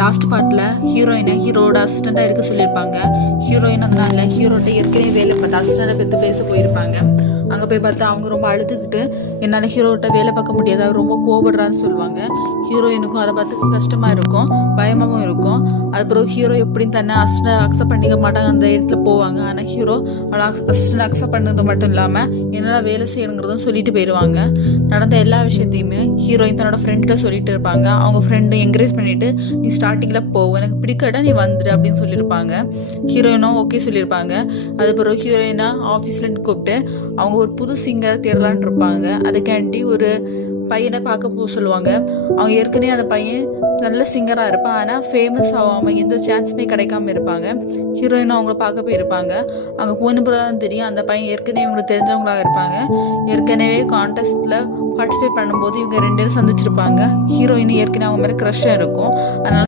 Last பார்ட்டில் ஹீரோட அசிஸ்டண்ட்டாக இருக்க சொல்லியிருப்பாங்க. ஹீரோயின் அதனால ஹீரோட்ட ஏற்கனவே வேலை பார்த்து அசிஸ்டண்ட்டை பற்றி பேச போயிருப்பாங்க. அங்கே போய் பார்த்தா அவங்க ரொம்ப அழுதுகிட்டு என்னால் ஹீரோட்ட வேலை பார்க்க முடியாது, அவர் ரொம்ப கோபப்படுறான்னு சொல்லுவாங்க. ஹீரோயினுக்கும் அதை பார்த்து கஷ்டமாக இருக்கும், பயமாகவும் இருக்கும். அதுக்கப்புறம் ஹீரோ எப்படின்னு தன்னை அசிஸ்டண்ட் அக்செப்ட் பண்ணிக்க மாட்டாங்க, அந்த இடத்துல போவாங்க. ஆனால் ஹீரோ அவளை அசிஸ்டண்ட் அக்செப்ட் பண்ணது மட்டும் இல்லாமல் என்னால் வேலை செய்யணுங்கிறதும் சொல்லிட்டு போயிடுவாங்க. நடந்த எல்லா விஷயத்தையுமே ஹீரோயின் தன்னோட ஃப்ரெண்ட்கிட்ட சொல்லிட்டு இருப்பாங்க. அவங்க ஃப்ரெண்டு என்கரேஜ் பண்ணிட்டு நீ ஸ்டார்டிங்கில் போவோம், எனக்கு பிடிக்கட்டா நீ வந்துடு அப்படின்னு சொல்லியிருப்பாங்க. ஹீரோயினும் ஓகே சொல்லியிருப்பாங்க. அதுக்கப்புறம் ஹீரோயினை ஆஃபீஸில் கூப்பிட்டு அவங்க ஒரு புது சிங்கர் தேடலான் இருப்பாங்க. அதுக்காண்டி ஒரு பையனை பார்க்க போக சொல்லுவாங்க. அவங்க ஏற்கனவே அந்த பையன் நல்ல சிங்கராக இருப்பான், ஆனால் ஃபேமஸ் ஆகாமல் எந்த சான்ஸுமே கிடைக்காம இருப்பாங்க. ஹீரோயினும் அவங்கள பார்க்க போயிருப்பாங்க. அங்கே போன பிறகு தான் தெரியும் அந்த பையன் ஏற்கனவே இவங்களுக்கு தெரிஞ்சவங்களாக இருப்பாங்க. ஏற்கனவே கான்டெஸ்ட்டில் பார்ட்டிசிபேட் பண்ணும்போது இவங்க 2 பேரும் சந்திச்சிருப்பாங்க. ஹீரோயின் ஏற்கனவே அவங்க மேலே க்ரஷ்ஷாக இருக்கும். அதனால